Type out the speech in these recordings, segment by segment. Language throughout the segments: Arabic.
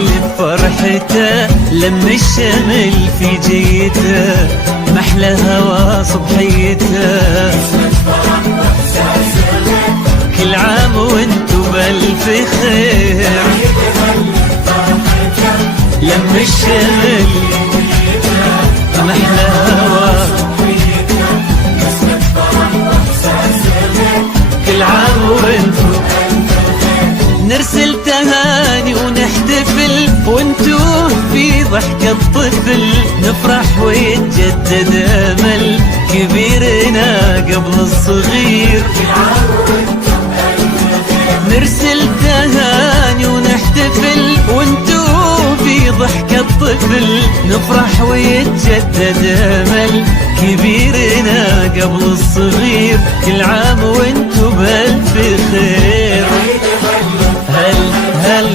اللي بفرحته لم الشمل في جيته، محلى هوا صبحيته. كل عام وانتو بألف خير، لم الشمل محلى هوا. كل عام وانتو نرسل تهاني ونحتفل، وانتو في ضحكة طفل نفرح ويتجدد امل كبيرنا قبل الصغير. نرسل تهاني ونحتفل، وانتو في ضحكة طفل نفرح ويتجدد امل كبيرنا قبل الصغير. كل عام وانتو بألف خير. هل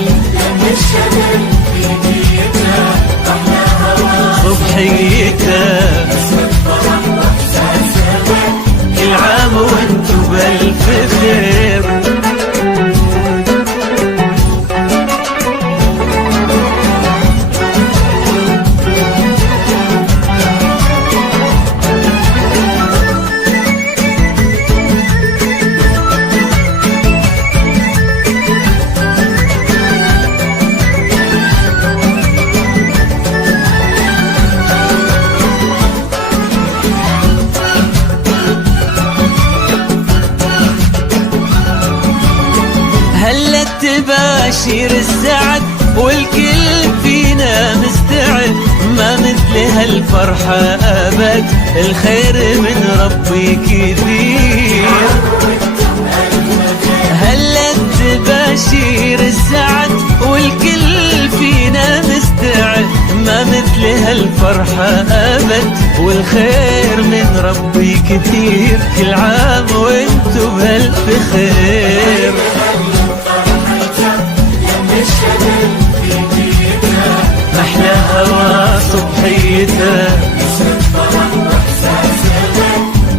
صبحيته، كل عام وانتو بألف خير. هلا تباشير السعد والكل فينا مستعد، ما مثل هالفرحة أبد، الخير من ربي كثير. هلا تباشير السعد والكل فينا مستعد، ما مثل هالفرحة أبد، والخير من ربي كثير. كل عام وانتو بألف خير. محلى هوا صبحيته،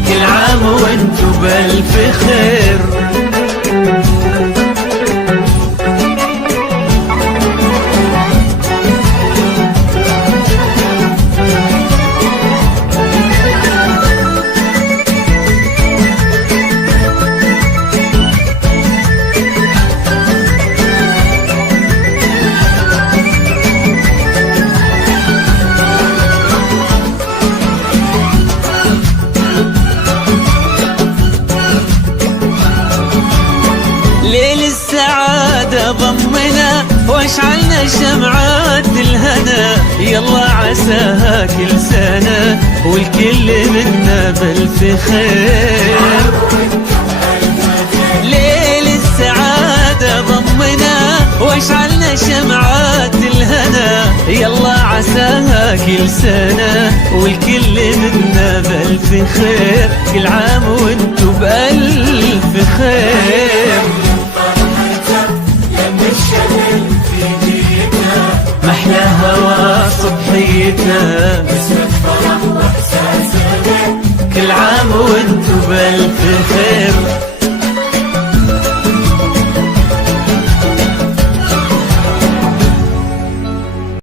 كل عام وانتو بألف خير. ليل السعادة ضمنا واشعلنا شمعات الهنا، يلا عساها كل سنة والكل منا بألف خير. ليل السعادة ضمنا واشعلنا شمعات الهنا، يلا عساها كل سنة والكل منا بألف خير. كل عام وانتو بألف خير. محلى هوا صبحيته، كل عام وانتو بألف خير.